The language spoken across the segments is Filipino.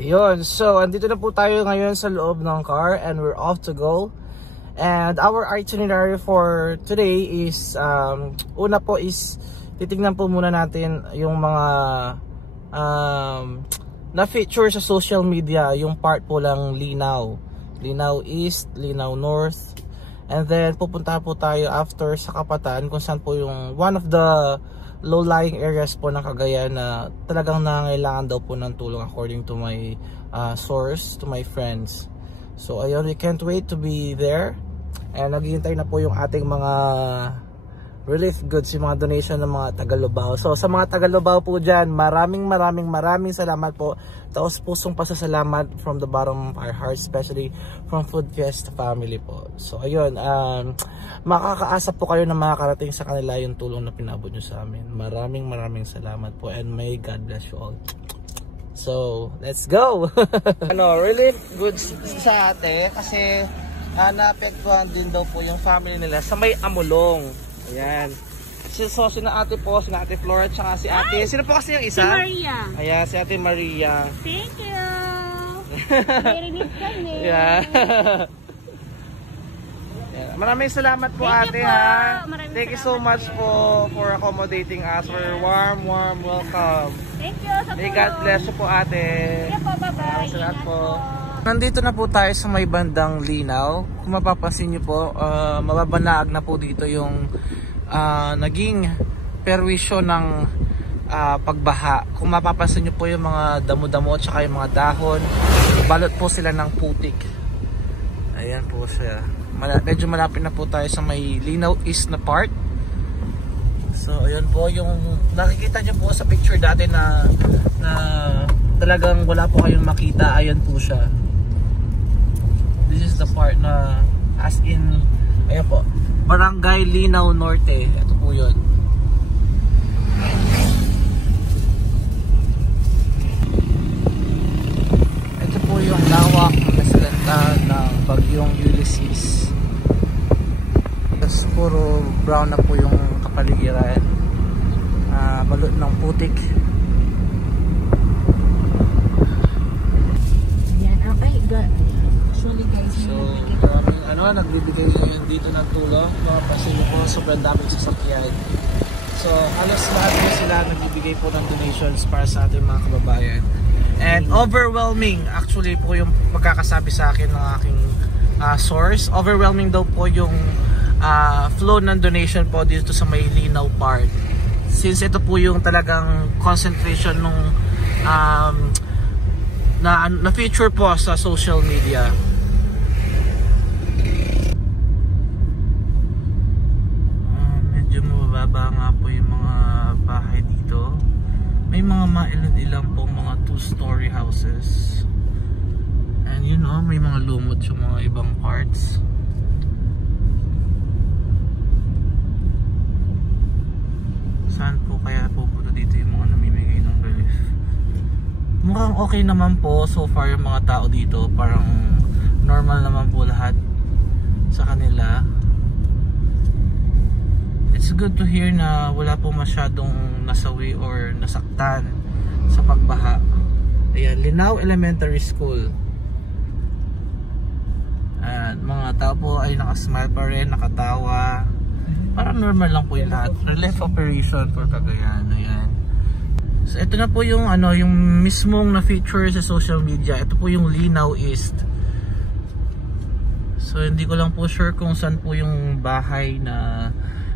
Ayun, so andito na po tayo ngayon sa loob ng car and we're off to go. And our itinerary for today is, una po is titignan po muna natin yung mga na-feature sa social media, yung part po lang Linao East, Linao North. And then pupunta po tayo after sa Kapatan kung saan po yung one of the low-lying areas po ng Cagayan na talagang nangailangan daw po ng tulong according to my source, to my friends. So ayun, we can't wait to be there. And naghihintay na po yung ating mga relief goods, yung mga donation ng mga Tagalubao. So sa mga Tagalubao po dyan, maraming salamat po. Taos pusong pasasalamat from the bottom of our hearts, especially from Food Fiesta family po. So ayun, makakaasa po kayo na makakarating sa kanila yung tulong na pinabot nyo sa amin. Maraming salamat po and may God bless you all. So let's go. Relief goods sa ate kasi naapektuhan din daw po yung family nila sa may Amulong. Ayan. So sina ate po, sina ate Flora, tsaka si ate. Sino po kasi yung isa? Si Maria. Ayan, si ate Maria. Thank you. Narinig kami. Yeah. Yeah. Maraming salamat po ate po. ha. Thank you so much po for accommodating us. For warm welcome. Thank you. May God bless you po ate. Thank you po, bye-bye. Salamat po. Nandito na po tayo sa may bandang Linao. Kung mapapansin nyo po, mababanaag na po dito yung naging perwisyo ng pagbaha. Kung mapapansin nyo po yung mga damo-damo at saka yung mga dahon, balot po sila ng putik. Ayan po siya. Medyo malapit na po tayo sa may Linao East na part. So ayan po yung nakikita nyo po sa picture dati na talagang wala po kayong makita. Ayan po siya. This is the part na as in, ayan po, Barangay Linao Norte. Ito po yun. Ito po yung lawak na nasalanta ng bagyong Ulysses. Tapos puro brown na po yung kapaligiran. Balot ng putik. Yan, okay. Actually guys, So maraming nagbibigay dito ng tulong. Mga pasilyo po, sobrang daming sasakyan. So halos lahat po sila nagbibigay po ng donations para sa ating mga kababayan. And overwhelming actually po yung pagkakasabi sa akin ng aking source. Overwhelming daw po yung flow ng donation po dito sa may Linao part. Since ito po yung talagang concentration nung na feature po sa social media. Medyo mababa nga po yung mga bahay dito. May mga mailan-ilang po mga 2-story houses. And you know, may mga lumot yung mga ibang parts. Saan po kaya pupunta dito yung mga namimigay ng relief? Mukhang okay naman po so far yung mga tao dito. Parang normal naman po lahat sa kanila. It's good to hear na wala po masyadong nasawi or nasaktan sa pagbaha. Ayan, Linao Elementary School. At mga tao po ay nakasmile pa rin, nakatawa. Parang normal lang po yung lahat. Relief operation for Cagayan. Ayan. So ito na po yung yung mismong na feature sa social media. Ito po yung Linao East. So hindi ko lang po sure kung saan po yung bahay na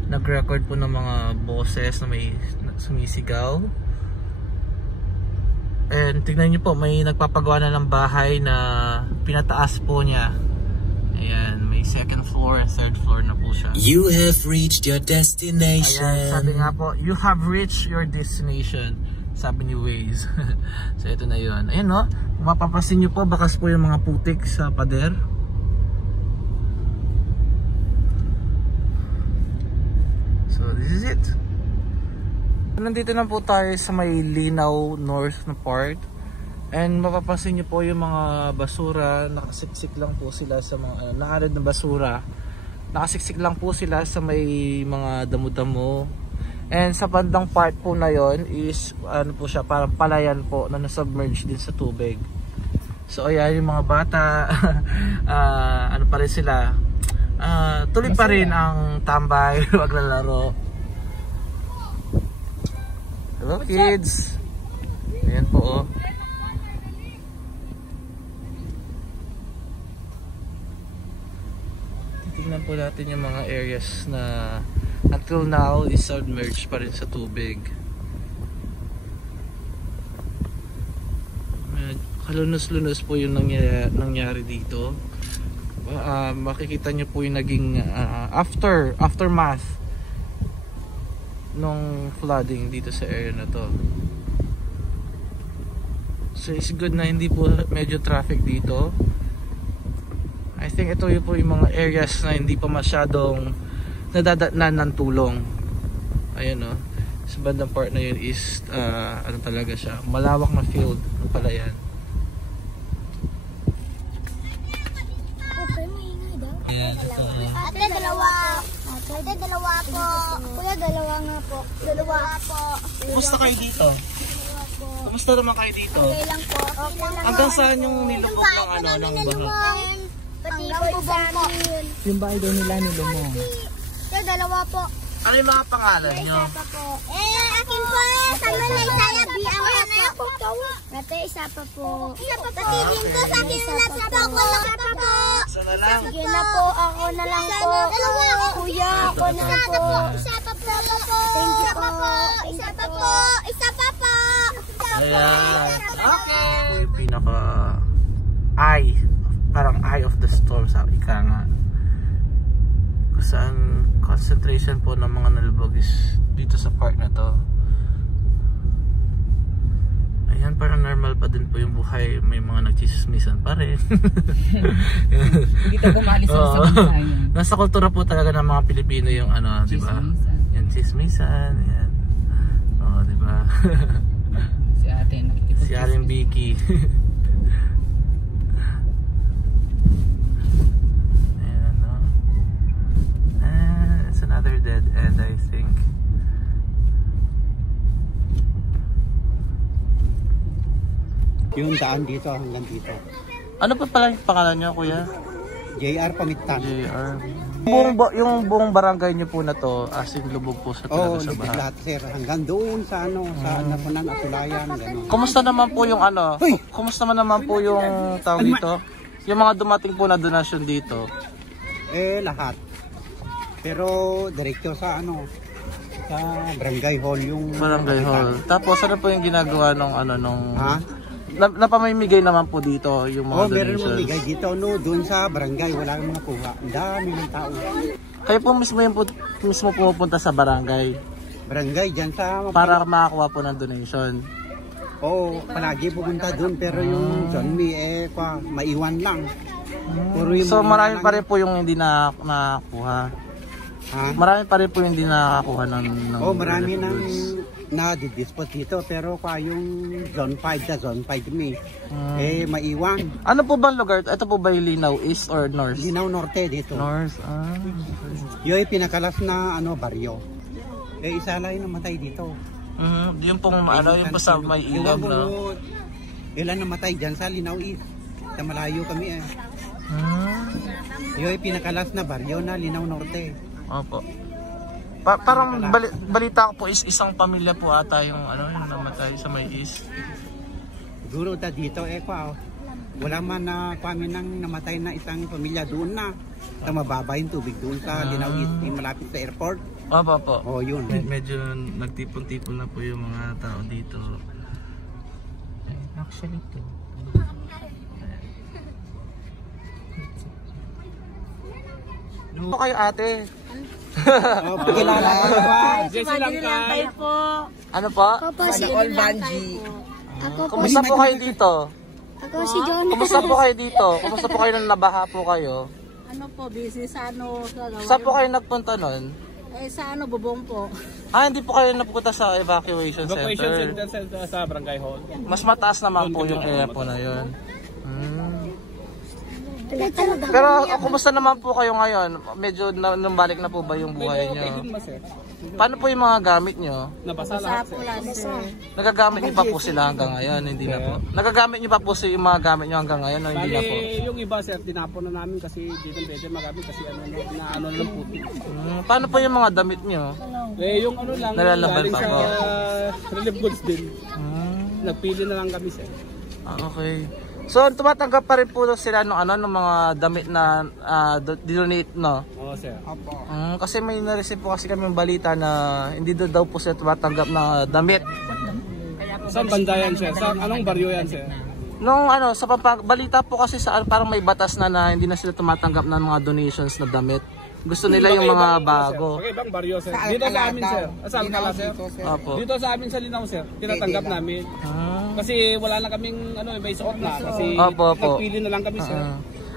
nag-record po ng mga boses na may sumisigaw. And tignan nyo po, may nagpapagawa na ng bahay na pinataas po niya. Ayan, may second floor and third floor na po siya. You have reached your destination. Ayan, sabi nga po, you have reached your destination. Sabi ni Waze. So ito na yun. Ayan no, kung mapapasin nyo po, bakas po yung mga putik sa pader. So this is it. Nandito na po tayo sa may Linao North na part. And mapapansin nyo po yung mga basura, nakasiksik lang po sila sa mga naanod na basura. Nakasiksik lang po sila sa may mga damo-damo. And sa bandang part po na yon is ano po siya, parang palayan po na nasubmerge din sa tubig. So ayan yung mga bata, ano pa rin sila, tuloy pa rin ang tambay, maglalaro. Hello kids! Ayan po oh. Titingnan po natin yung mga areas na until now is submerged pa rin sa tubig. Kalunos-lunos po yung nangyari dito. Makikita nyo po yung naging aftermath nung flooding dito sa area na to. So it's good na hindi po medyo traffic dito. I think ito yung po yung mga areas na hindi pa masyadong nadadatnan ng tulong. Ayun oh. Sa bandang part na yun is ano talaga siya, malawak na field. Ano pala yan? Ayan, ito. Ate, dalawa. Ate, dalawa po. Kuya, dalawa nga po. Dalawa po. Kumusta kayo dito? Kumusta naman kayo dito? Okay lang po. Okay lang. Hanggang saan yung nilubog ng ano, ng baha? Pati po sa amin. Yung bahay daw nila nilumong. Kuya, dalawa po. Ano yung mga pangalan nyo? Isa pa po. Akin po. Sama na isaya. Biangan na po. Ate, isa pa po. Isa pa po. Pati din po sa akin na sa po. Isa pa po. Isa na lang. Sige na po. Ako na lang po. Kuya, ako na lang po. Isa pa po. Thank you po. Isa pa po. Isa pa po. Ayan. Okay. Ito yung pinaka parang eye of the storm sa ika nga. Kung saan concentration po ng mga nalubog is dito sa part na to. Ayan, parang normal pa din po yung buhay. May mga nagchismisan pa rin. Hindi ka bumali sa bansa yun. Nasa kultura po talaga ng mga Pilipino yung ano, di ba? Yan, chismisan. Yan. Oh, di ba? Si ate nakikipag-chismis. Si Aling Vicky. Ayan, no? It's another dead end, I think. Yung daan dito hanggang dito. Ano pa pala yung pangalan nyo, kuya? JR Pamitan. JR. Yung buong barangay nyo po na to, as in lubog po sa Oo, talaga sa baha. lahat sir. Hanggang doon sa ano, sa Napunan, Atulayan, gano'n. Kumusta naman po yung ano? Hoy! Kumusta naman po yung tawag dito? Yung mga dumating po na donasyon dito. Lahat. Pero diretso sa ano, sa barangay hall yung... Barangay hall. Tapos ano po yung ginagawa nung ano nung... Ha? Napamimigay naman po dito yung mga Meron donations. mong bigay dito, no? Doon sa barangay, wala kang mga kuha. Ang dami ng tao. Kayo po mismo pumupunta sa barangay Barangay, dyan sa... para makakuha po ng donation. Palagi pupunta doon. Pero yung John Mee, maiwan lang. Puro yung So maiwan marami lang. pa rin po yung hindi nakakuha. Ha? Marami pa rin po yung hindi nakakuha ng Marami relief nang goods. na-dispose dito. Pero yung Zone 5 sa Zone 5 me, maiwan. Ano po bang lugar? Ito po ba yung Linaw East or North? Linaw Norte dito. North, Yung pinakalas na baryo. Isa lang yung namatay dito. Yung pong yung po sa may ilog, no? Ilan namatay dyan sa Linaw East. Sa malayo kami Yung pinakalas na baryo na Linaw Norte. Opo. Parang balita ko po is isang pamilya po ata yung yung namatay sa may East. Siguro dito wala man na kami nang namatay na isang pamilya doon na. Sa mababa yung tubig doon sa Linaw East, malapit sa airport. Opo po. Yun. Medyo nagtipon-tipon na po yung mga tao dito. Actually to. Ano kayo ate? Pakilala ka ba? Jesse Langkay. Ano po? Ako si All Banji. Kumusta po kayo dito? Ako si John. Kumusta po kayo dito? Kumusta po kayo nang nabaha po kayo? Ano po, busy sa Saan po kayo nagpunta nun? sa Bubong po. Hindi po kayo napunta sa evacuation center. Sa barangay hall. Mas mataas naman po yung area po na yun. Pero kumusta naman po kayo ngayon? Medyo nambalik na po ba yung buhay nyo? Paano po yung mga gamit nyo? Nabasa lahat, sir. Nagagamit nyo pa po sila hanggang ngayon? Hindi na po. Nagagamit nyo pa po yung mga gamit nyo hanggang ngayon? O hindi na po? Yung iba, sir, tinapon na namin kasi dito pwede magamit kasi ano lang puti. Paano po yung mga damit nyo? Yung ano lang, Nalalaban galing pa sa po? relief goods din. Nagpili na lang kami, sir. Okay. So tumatanggap pa rin po sila ng mga damit na donate, no? Oo, sir. Opo. Kasi may na-receive po kasi kami balita na hindi daw po sila tumatanggap na damit. Saan banda yan, sir? Saan anong baryo yan, sir? Nung sa balita po kasi parang may batas na hindi na sila tumatanggap ng mga donations na damit. Gusto nila yung mga bago. Okay, ibang baryo, sir. Dito sa amin, sir. Sa Alcala, sir. Opo. Dito sa amin sa Linaw, sir. Tinatanggap namin. Kasi wala na kaming may suot na. Kasi Opo. nagpili na lang kami, sir.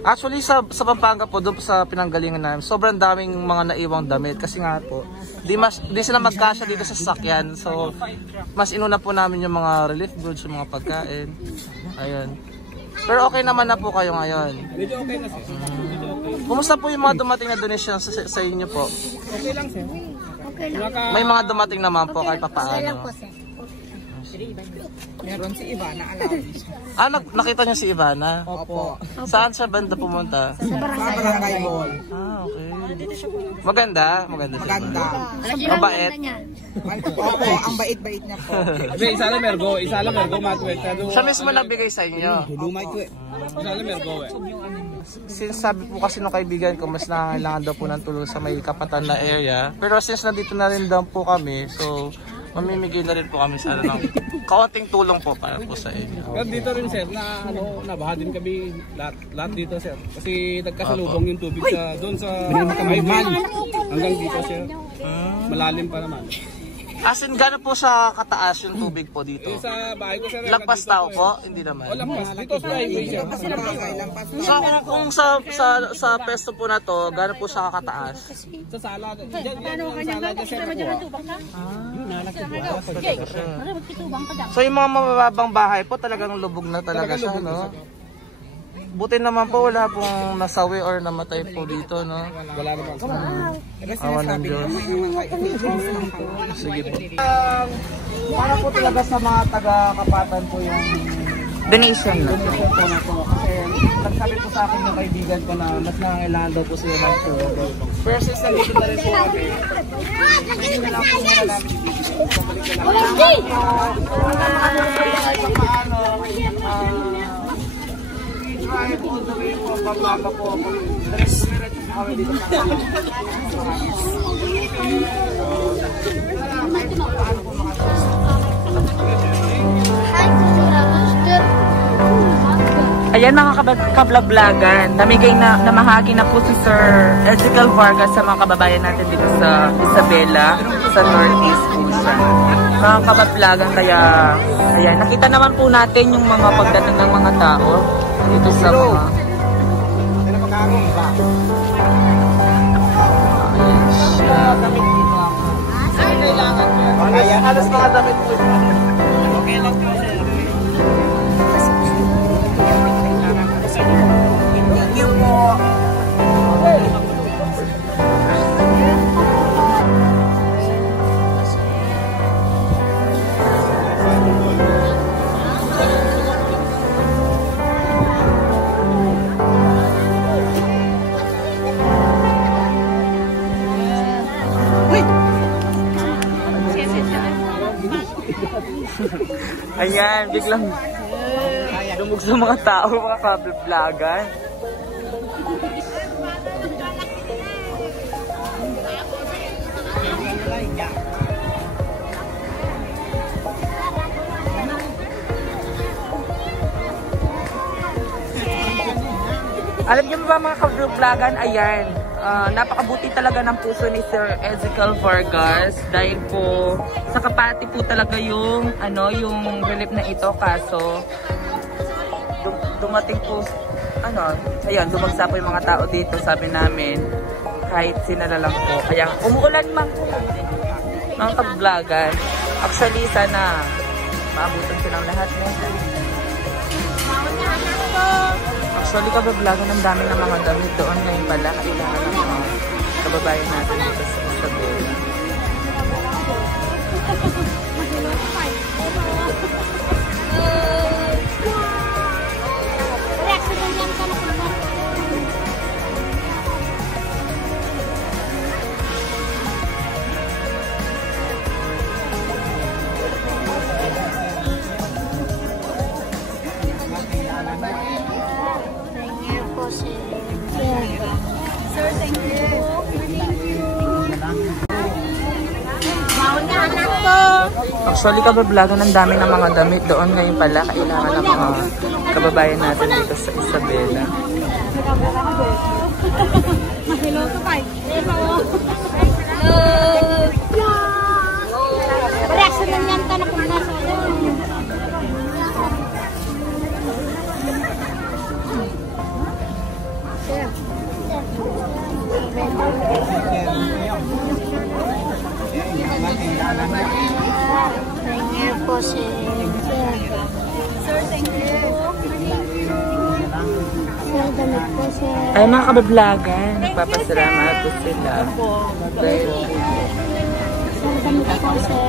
Actually sa Pampanga po, doon sa pinanggalingan namin, sobrang daming mga naiwang damit kasi nga po, di sila magkasya dito sa sasakyan. So mas inuna po namin yung mga relief goods, yung mga pagkain. Ayun. Pero okay naman na po kayo ngayon. Medyo okay na, sir. Kumusta po yung mga dumating na donation sa inyo po? Okay lang, sir. Okay lang. May mga dumating naman po kahit papaano. Meron si Ivana Alawi. Nakita niyo si Ivana? Opo. Saan siya banda pumunta? Sa Barangay Mall. Okay. Maganda siya. Mabait. Opo, ang bait-bait niya po. Isala Mergo, matwet. Siya mismo nagbigay sa inyo. Lumay ko eh. Isala Mergo eh. Sinasabi po kasi ng kaibigan ko, mas nangangailangan daw po ng tulong sa may kapatan na area. Pero since nandito na rin daw po kami, so mamimigay na rin po kami sa ng kaunting tulong po para po sa inyo. Pero dito rin, sir, nabaha din kami lahat dito, sir. Kasi nagkasalubong yung tubig doon sa highway hanggang dito, sir. Malalim pa naman. As in, gano'n po sa kataas yung tubig po dito? Sa bahay ko, sir. Lagpas tao po? Hindi naman. Lampas. Dito sa highway, sir. So kung sa pesto po na to, gano'n po siya kakataas? Sa sala. Yan yung sala dyan, sir. So yung mga mababang bahay po talagang lubog na talaga siya, no? Buti naman po wala pong nasawi or namatay po dito, no? Wala naman. Awan ng Diyos. Sige po. Para po talaga sa mga taga-Kapatan po yung Donation. donation po na po. Kasi nagsabi po sa akin yung kaibigan ko na mas nangangailangan daw po sila ng tulong. Pero since nandito na rin po kami, hindi na lang po muna namin dito. Drive all the way po, Pampanga po. Diretso kami dito sa Ayan mga kablaglagan, namahagi na po si Sir Ezekiel Vargas sa mga kababayan natin dito sa Isabela, sa Northeast po siya. Mga kablaglagan, kaya ayan, nakita naman po natin yung mga pagdating ng mga tao dito sa mga... Ayan siya. Ayan, halos mga damit po. Okay lang po siya. Ayan, biglang lumog sa mga tao, mga kablaglagan. Alam niyo ba mga kablaglagan, ayan, napakabuti talaga ng puso ni Sir Ezekiel Vargas dahil po sa Kapati po talaga yung yung relief na ito, kaso dumating po ayan, dumagsa po yung mga tao dito, sabi namin kahit sinala lang po, kaya umuulan man po mga kablaglagan. Actually sana maabutan silang lahat, no? Actually, kabablagan, ang dami ng mga damit doon. Ngayon pala, kailangan ng mga kababayan natin dito sa Isabela. Sir, thank you. Bawal na anak ko. Actually, kabablagan, ang dami ng mga damit doon. Ngayon pala, kailangan ng mga kababayan natin dito sa Isabela. Hello to fight. Hello. Reaction lang yan ka na kung nasa. Thank you po, sir. Sir, thank you. Sir, damit po, sir. Ay, mga kabablagan, nagpapasalamat po sila. Dahil, Sir, damit po, sir.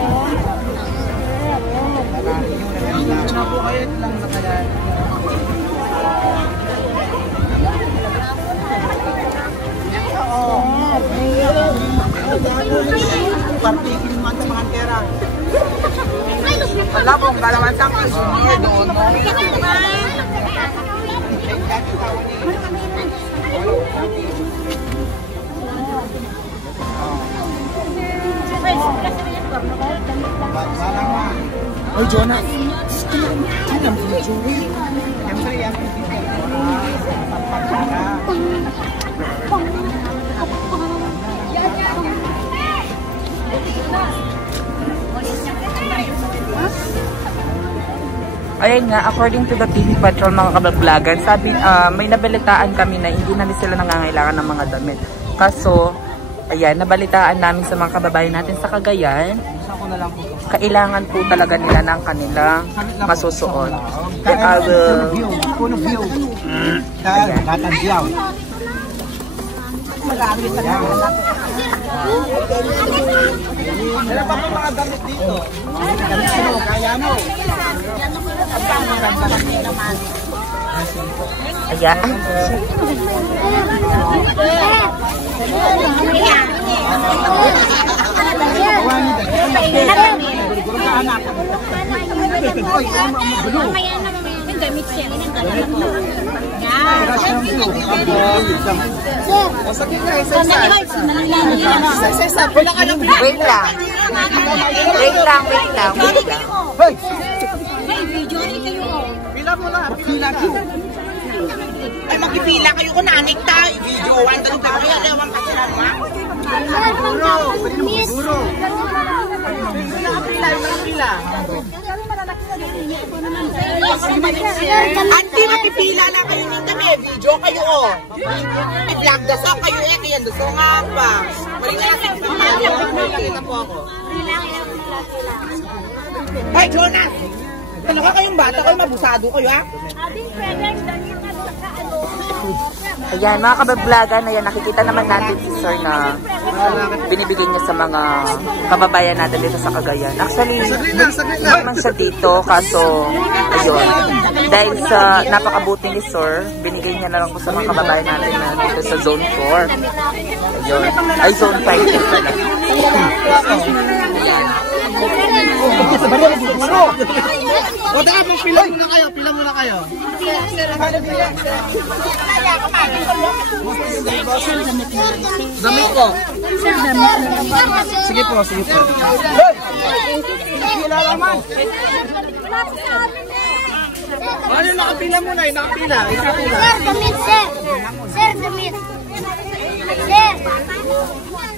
Partikin man sa mga pera. Wala pong galawan sa mga sunod doon. Oy, Jonah. Tingnan mo si Joey. Siyempre, yan. ayun nga, according to the TV Patrol, mga kabablagan, sabi, may nabalitaan kami na hindi na sila nangangailangan ng mga damit. Kaso, ayan, nabalitaan namin sa mga kababayan natin sa Cagayan, kailangan po talaga nila ng kanilang masusuot. Meron pa po mga damit dito. Kaya mo. Ayan. Wait lang. Pila mo na. Pila ko. Ay, magpipila kayo kung nanik tayo. Video-wan ka nito. Kaya lewang kasiran mo. Buro. Pila. Anti, magpipila lang kayo nito. Video kayo, oh. I-vlog na so kayo. Yan, so nga pa. Maling na lang kita po ako. Hey, Jonas! Ano ka kayong bata? Kayo mabusado kayo, ha? Ayan, mga kabablagan, ayan, nakikita naman natin si Sir na binibigyan niya sa mga kababayan natin dito sa Cagayan. Actually, naman siya dito, kaso, ayun, dahil sa napakabuti ni Sir, binigay niya na lang po sa mga kababayan natin na dito sa Zone 4. Ayun, ay Zone 5 din pala. O, teka, pila muna kayo. Damit ko. Sige po. Pila naman. Ano, nakapila muna, nakapila. Sir, damit, sir. Sir, damit. Sir.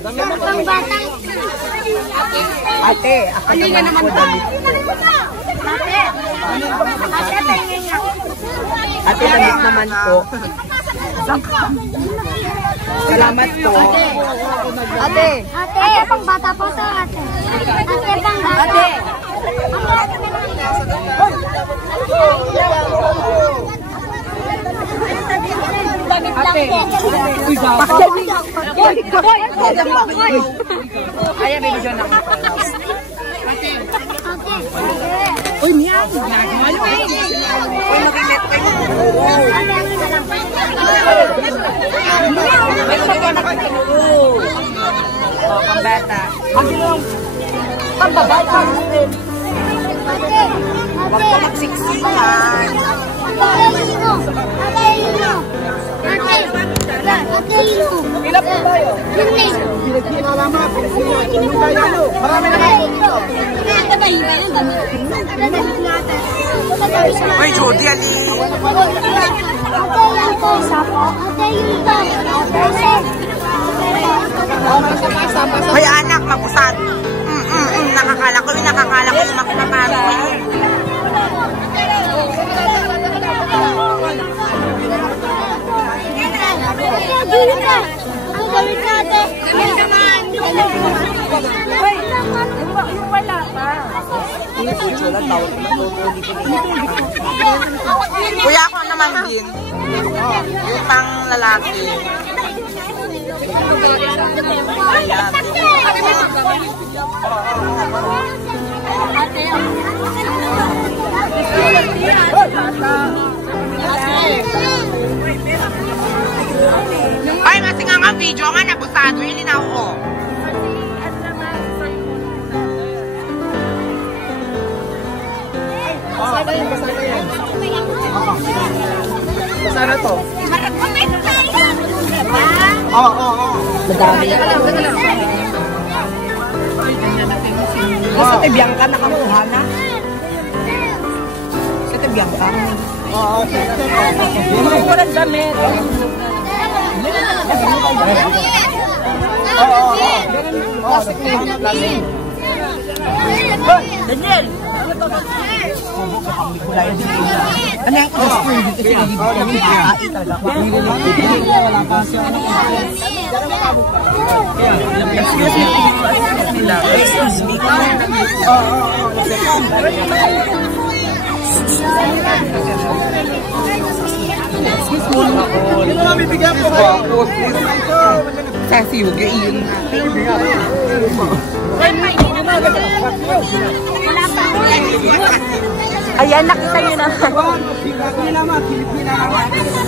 Pang batang. Ate, ako naman po damit. Ate, damit naman po. Salamat po. Ate, pang bata po to, ate. Ate, pang bata. Ate. Ayan, may video na. Uy, miyang! Uy, mag-init pa yun. Oh, pambata. Pambabay ka rin. Huwag ka magsiksikan. Ilan po tayo? Marami naman po. Uy, Judy, ali. Hoy, anak, mag-usad. Nakakala ko yung makikaparo ko yun. Ang gawin natin. Gawin naman. Yung wala pa. Kuya, ako naman din. Yung pang lalaki. Ay, kasi nga video nga nabusado yun linaw ko. Sana to? Oo. Madami yan. Sa tibiyang ka nakamuha na. Sa tibiyang ka. Oo. Yung walang damit. Daniel! Ano yung excuse me. Kasi huwag iyon. Ayan, nakita nyo naman.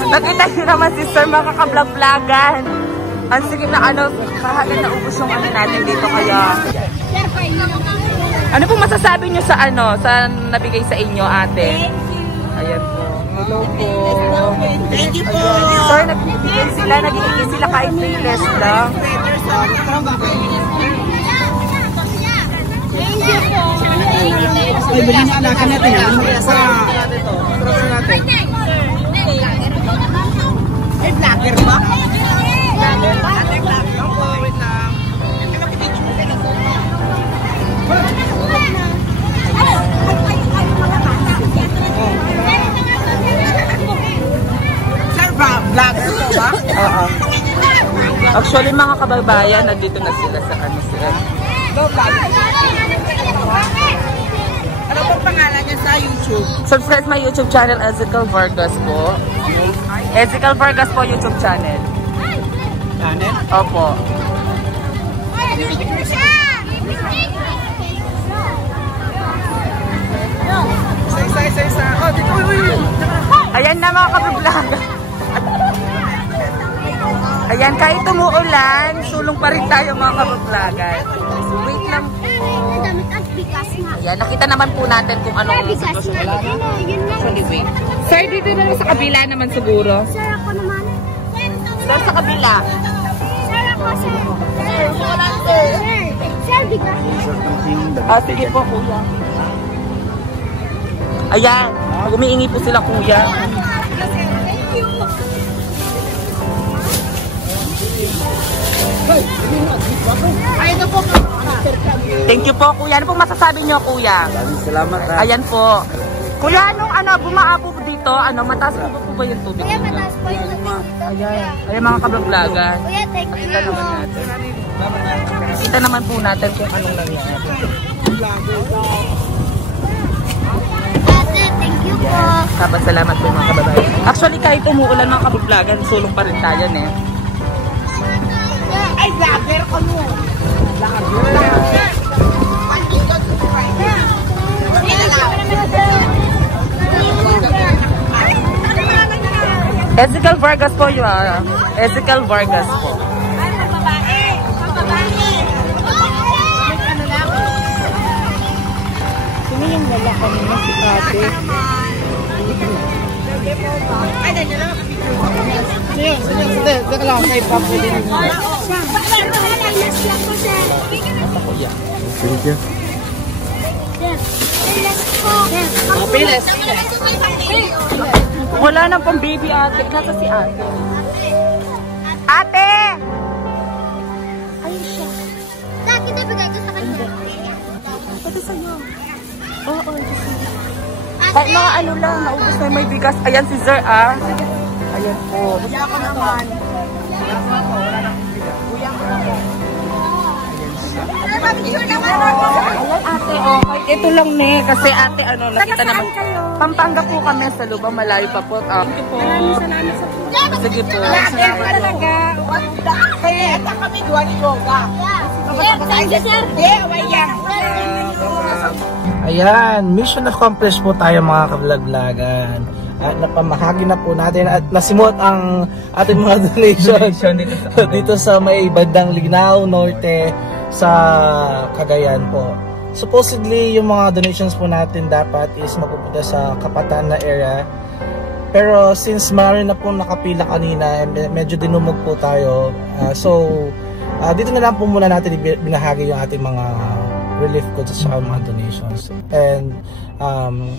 Nakita nyo naman, sister, makakablog-vlogan. Ang sige na kahapin na ubos yung natin dito, kaya... Ano pong masasabi nyo sa sa nabigay sa inyo, ate? Ayan po. Hello po. Thank you po. Sir, nagbibigay sila, nagigigil sila kahit freeless lang. Ay, bilhin na alakan natin. Ay, vlogger ba? Vlogger ba? Wait lang. Sir ba? Vlogger ba? Oo. Actually, mga kababayan, nandito na sila sa sila. Ano pong pangalan niya sa YouTube? Subscribe my YouTube channel, Ezekiel Vargas po. Ezekiel Vargas po, YouTube channel. Channel? Opo. Isa. Oh, dito. Ayan na mga kababayan. Ayan, kahit tumuulan, sulong pa rin tayo mga kababayan. Wait lang. Ayan, nakita naman po natin kung anong sitwasyon. Actually, wait. Sir, dito na sa kabila naman siguro. Sir, ako naman. Sir, sa kabila. Sir, ako. Sir, bigas. Sige po, kuya. Ayan, umiingi po sila, kuya. Thank you po, kuya. Ano pong masasabi niyo, kuya? Salamat. Ayan po. Kuya, anong bumaapo po dito? Mataas po ba yung tubig? Kuya, mataas po yung tubig. Ayan mga kabaglagan. Kuya, thank you. Kita naman natin. Kita naman po natin kung anong nangyari. Thank you po. Salamat po mga kababayan. Actually, kahit umuulan mga kabaglagan, sulong pa rin tayo, eh. Ay, vlogger ko mo. Ezekiel Vargas po yun. Ezekiel Vargas po. Sino yung wala kanina si Ate? Sige. Teka lang, may papo din. Thank you. Piles. Wala na pang baby ate. Nasa si ate. Ate! Ayun siya. Dati na bigay ko sa kanya. Ito sa'yo. Oo, ito sa'yo. Kahit mga ano lang, naubos na may bigas. Ayan si Zer, ah. Ayan po. Kuya ko naman. Ayan ate, okay. Ito lang ne, kasi ate, ano, nakita naman. Pampanga po kami sa lubang, malayo pa po. Thank you po. Sige po. Kaya ata kami gawa ni yoga. Ayan, mission accomplished po tayo mga kablaglagan. At napamahagi na po natin at nasimot ang ating mga donation dito sa may bandang Linao Norte sa Cagayan po. Supposedly, yung mga donations po natin dapat is mapupunta sa Kapatan na area. Pero since marami na po nakapila kanina, medyo dinumog po tayo. Dito na lang po muna natin binahagi yung ating mga relief goods at mga donations. And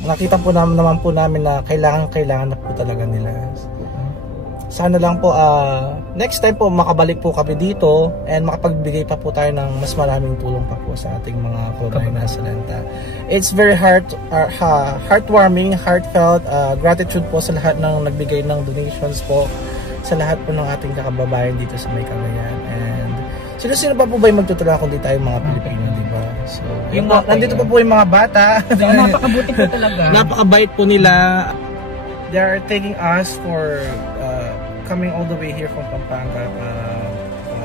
nakita po naman po namin na kailangan na po talaga nila. Sana lang po next time po makabalik po kami dito and makapagbigay pa po tayo ng mas maraming tulong pa po sa ating mga kababayan nasa Lanta. It's very heartwarming, heartfelt, gratitude po sa lahat ng nagbigay ng donations po, sa lahat po ng ating kababayan dito sa may Cagayan. And sino pa po ba yung magtutulungan kundi tayo mga Pilipino, di ba? So, nandito pa po yung mga bata. Napakabuti po talaga. Napakabait po nila. They are taking us for coming all the way here from Pampanga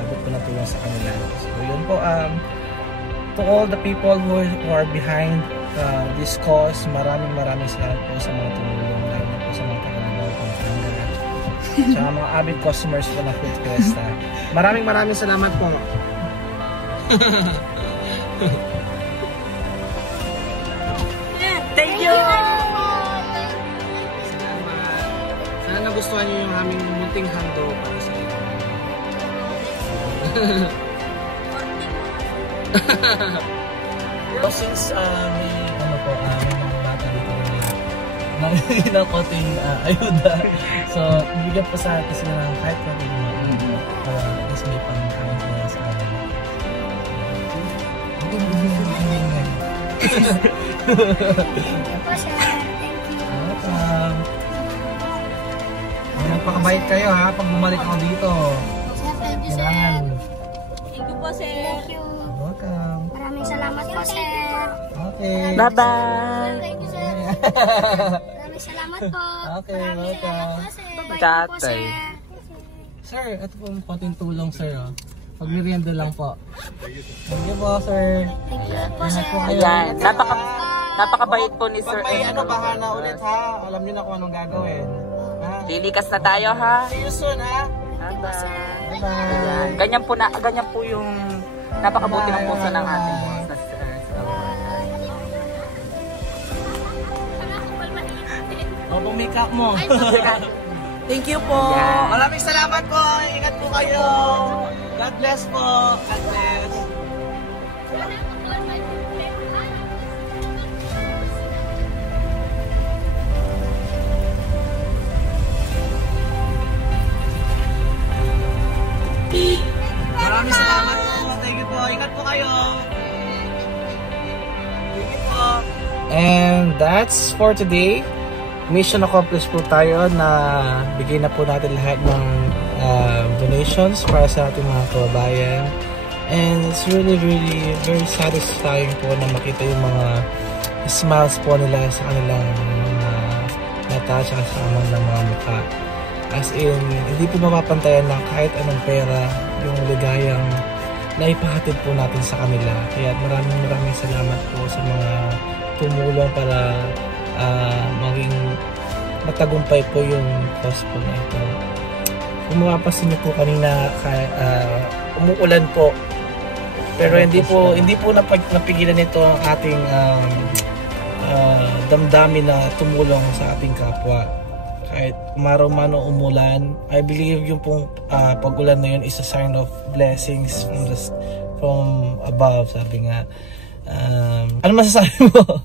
doon po natulong sa kanila. So yun po, to all the people who are behind this cause, maraming salamat po sa mga tumulong, lalo po sa mga taga-Linao, Pampanga, sa mga avid customers po ng Food Fiesta. Maraming salamat po. Thank you! Sana nagustuhan niyo yung aming munting hando para sa inyo. Since may mga bata dito na konting ayuda, so bigyan po sa atin sila ng kahit konting para at least may pang-kain sila sa amin. Napakabait kayo ha pag bumalik ako dito. Kailangan. Thank you po, sir. Thank you. Welcome. Maraming salamat po, sir. Okay. Bye-bye! Thank you, sir. Maraming salamat po. Okay, welcome. Bye-bye po, sir. Sir, ito po yung konting tulong, sir. Oh. Pag-merienda lang po. Thank you po, sir. Thank you po, sir. Ayan, napakabait po ni Sir. Pag may baha na ulit ha, alam niyo na kung anong gagawin. Ha? Lilikas na tayo ha. See you soon ha. Bye-bye. Bye-bye. Ganyan po yung napakabuti ng puso ng ating mga Sir. O, pang-makeup mo. Thank you po. Maraming salamat po. Ingat po kayo. God bless po. God bless. Maraming salamat po. Thank you po. Ingat po kayo. Thank you po. And that's for today. Mission accomplished po tayo na bigay na po natin lahat ng donations para sa ating mga kababayan. And it's really very satisfying po na makita yung mga smiles po nila sa kanilang mga mata at sa ng mga mukha. As in, hindi po mapapantayan ng kahit anong pera yung ligayang naipahatid po natin sa kanila. Kaya maraming salamat po sa mga tumulong para maging matagumpay po yung cause po na ito. Kung mapapansin niyo po kanina, umuulan po. Pero hindi po napigilan nito ang ating damdamin na tumulong sa ating kapwa. Kahit umaraw-man o umulan, I believe yung pong pag-ulan na yun is a sign of blessings from above, sabi nga. Ano masasabi mo?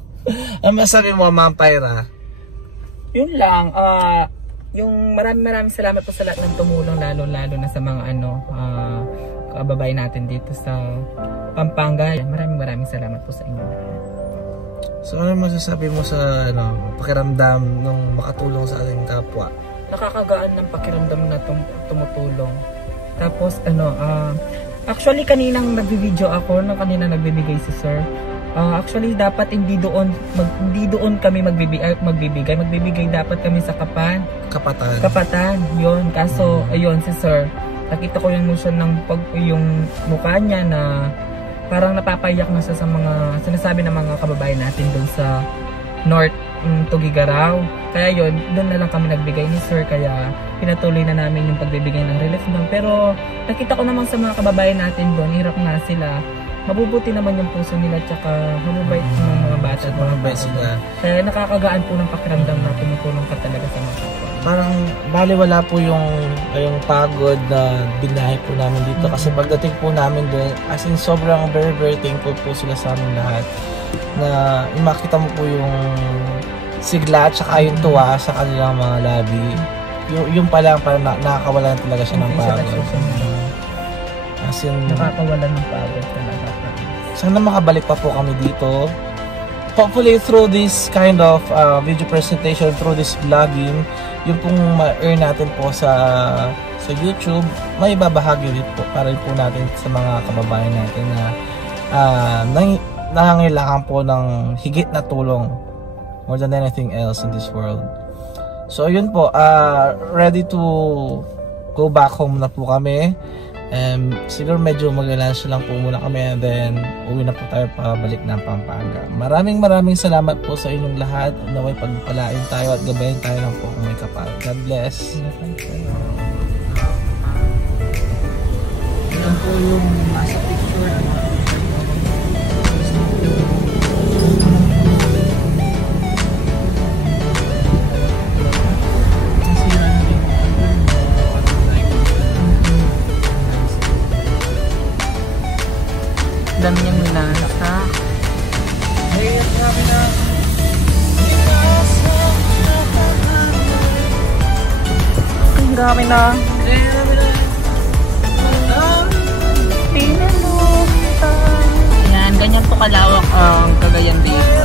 Ano masasabi mo, Ma'am Pyra? Yun lang, yung maraming salamat po sa lahat ng tumulong, lalo na sa mga kababayan natin dito sa Pampanga. Maraming salamat po sa inyo. So ano masasabi mo sa pakiramdam nung makatulong sa ating kapwa? Nakakagaan ng pakiramdam na tumutulong. Tapos actually kaninang nagbi-video ako, kanina nagbibigay si Sir. Actually dapat hindi doon kami magbibigay dapat kami sa Kapatan. Yun, kaso ayun si Sir. Nakita ko yung motion yung mukha niya na parang napapayak na siya sa mga sinasabi ng mga kababayan natin doon sa North Tugigaraw. Kaya yun, doon na lang kami nagbigay ni Sir, kaya pinatuloy na namin yung pagbibigay ng relief doon. Pero nakita ko naman sa mga kababayan natin doon, hirap na sila. Mabubuti naman yung puso nila, tsaka mababait ng mga bata. Kaya nakakagaan po ng pakiramdam na tumutulong ka talaga sa mga kapwa. Parang baliwala po yung pagod na binahay po namin dito. Kasi pagdating po namin doon, as in sobrang very thankful po sila sa amin lahat. Na makita mo po yung sigla at saka yung tuwa sa kanilang mga labi. Yung pala parang nakakawalan talaga siya ng pagod. As in, nakakawalan ng pagod talaga. Sana makabalik pa po kami dito. Hopefully through this kind of video presentation, through this vlogging, yung pong ma-earn natin po sa YouTube, may babahagi rin po para po natin sa mga kababayan natin na nangangailangan po ng higit na tulong more than anything else in this world. So yun po, ready to go back home na po kami. Siguro medyo mag-lunch lang po muna kami, and then uwi na po tayo pabalik ng Pampanga. Maraming salamat po sa inyong lahat. Naway pagpalain tayo at gabayan tayo ng po kung may kapal. God bless. Yan po yung nasa picture. Dami niyang minasa. Hey, grabe na. Grabe na. Ayan, ganyan po kalawak ang Cagayan dito.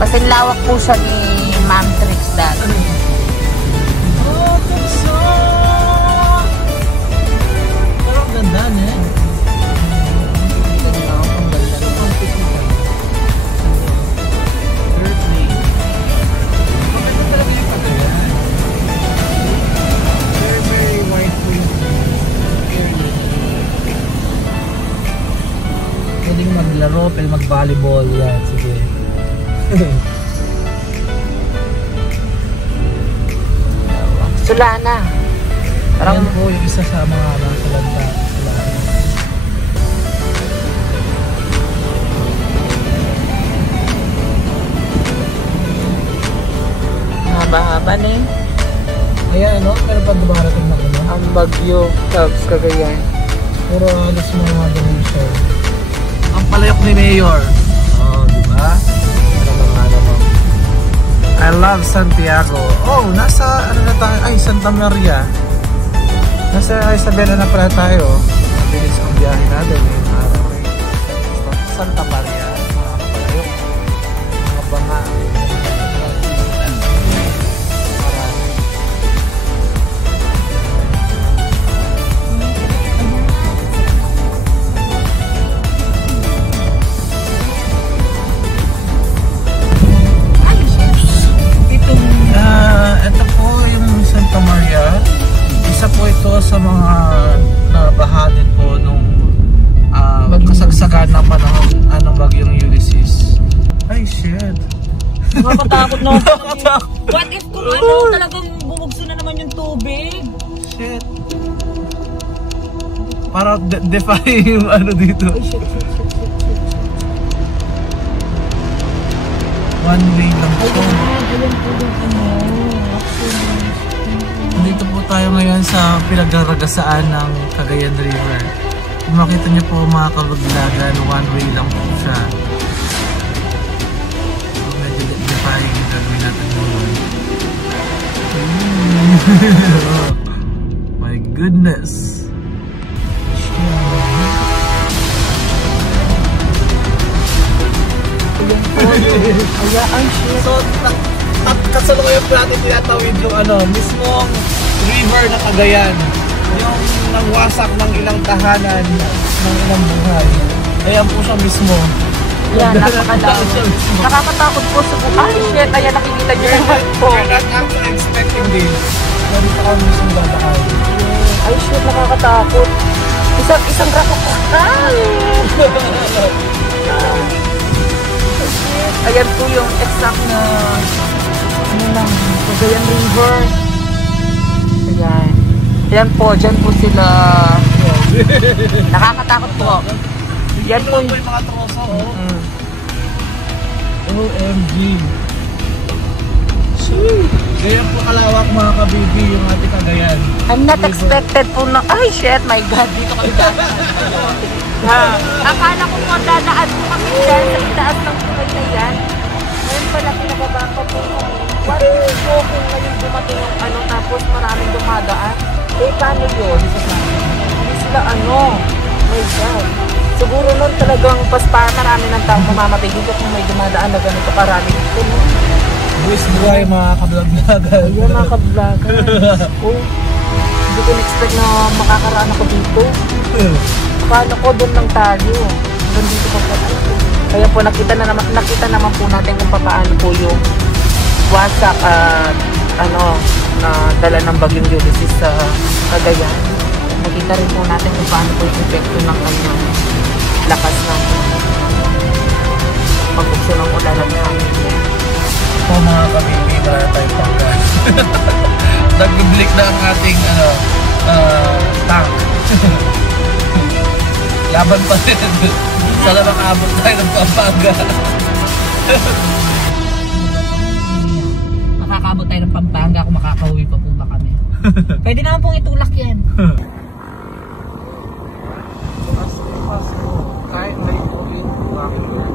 Kasi lawak po siya ni Ma'am Trix dati. Ganda niya. Very wide area. Pwedeng maglaro, pwedeng mag-volleyball yan. Sige. Sulana. Parang po yung isa sa mga nasa lanta. Haba-haba na eh. Ayan, no? Pero pag dumarating na ano? Ang Bagyo, Cubs, Cagayan. Puro alas mga donation. Ang palayok ni Mayor. Oh, diba? I love Santiago. Oh, nasa ano na tayo? Ay, Santa Maria. Nasa Isabela na pala tayo. Mabilis ang biyahe natin ngayong araw. Santa Maria. Mga palayok. Mga banga. sa mga nabaha din po nung kasagsagan ng panahon ng bagyong Ulysses. Ay, shit. Nakakatakot na ako. What if kung talagang bumugso na naman yung tubig? Shit. Para defy yung dito. Ay, shit. One way lang po. Ayun po din Dito po tayo ngayon sa pinagdaragasaan ng Cagayan River. Kung makita niyo po mga kabaglagan, one way lang po siya. So medyo defying yung gagawin natin ngayon. My goodness! Ayaan shit. So, kasalukuyan po natin tinatawid yung mismong river na Cagayan. Yung nangwasak ng ilang tahanan, ng ilang buhay. Ayan po siya mismo. Yan, napakalaman. Nakakatakot po sa buhay. Ay, shit. Ayan, nakikita niyo lahat po. We're not actually expecting this. Pero ito ako mismo dadaan. Ay, shit. Nakakatakot. Isang rakot. Ay! Ayan po yung exact na Cagayan River. Ayan. Ayan po, dyan po sila. Nakakatakot po. Yan po yung mga troso. OMG. Ganyan po kalawak mga kabibi yung ating Cagayan. I'm not expected po na, ay shit, my God, dito kami dadaan. Akala ko po dadaan po kami dyan sa itaas ng tulay na yan. Ngayon pala pinababa pa po kami. What is po kung ngayon dumating yung tapos maraming dumadaan? Eh, paano yun? Hindi sila my God. Siguro nun talagang marami ng taong mamamatay dito kung may dumadaan na ganito karami dito. Buwis buhay mga kablog-vlogan. Ayan mga kablogger. Hindi ko na-expect na makakaraan ako dito. Akala ko doon lang tayo. Doon dito pa pala. Kaya po nakita naman po natin kung paano po yung wasak at na dala ng bagyong Ulysses sa Cagayan. Nakita rin po natin kung paano po yung epekto ng lakas ng pagbukso ng ulan at hangin. Po mga kabibi, wala tayong panggan. Nag-blik na ang ating tank. Laban pa rin. Sana makaabot tayo ng Pampanga. Makakaabot tayo ng Pampanga kung makakauwi pa po ba kami. Pwede naman pong itulak yan. Kahit may ulit, bakit yun?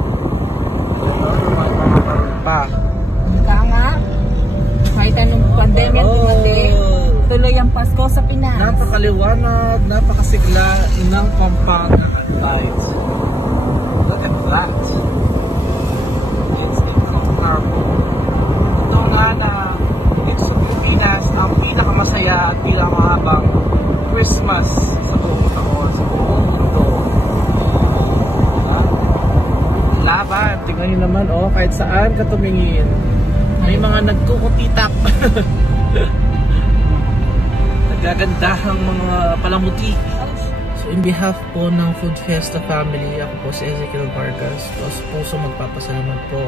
Pa. Kaya nga, kahit anong pandemya dumating, tuloy ang Pasko sa Pinas. Napakaliwanag, napakasigla ng Pampanga lights. Look at that. It's incomparable. Ito nga na dito sa Pilipinas, ang pinakamasaya at pinakamahabang Christmas sa buong taon, sa buong mundo. Laban, tingnan nyo naman kahit saan ka tumingin. May mga nagkukutitak. Nagagandahang mga palamuti. So in behalf po ng Food Fiesta family, ako po si Ezekiel Vargas. Puso magpapasalamat po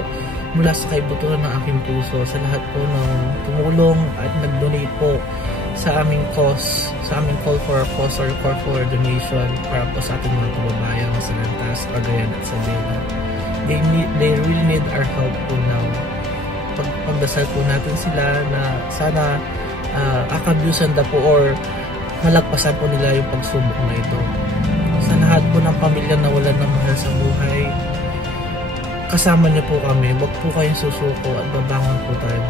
mula sa kaibuturan ng aking puso sa lahat po ng tumulong at nag-donate po sa aming cause, sa aming call for a cause or call for a donation para po sa ating mga kababayan sa Lantas, Cagayan at Sabela. They really need our help po now. Pagdasal po natin sila na sana akabyusan na po or malagpasan po nila yung pagsubok na ito. Sa lahat po ng pamilya na wala ng mahal sa buhay, kasama niyo po kami. Huwag po kayong susuko at babangon po tayo.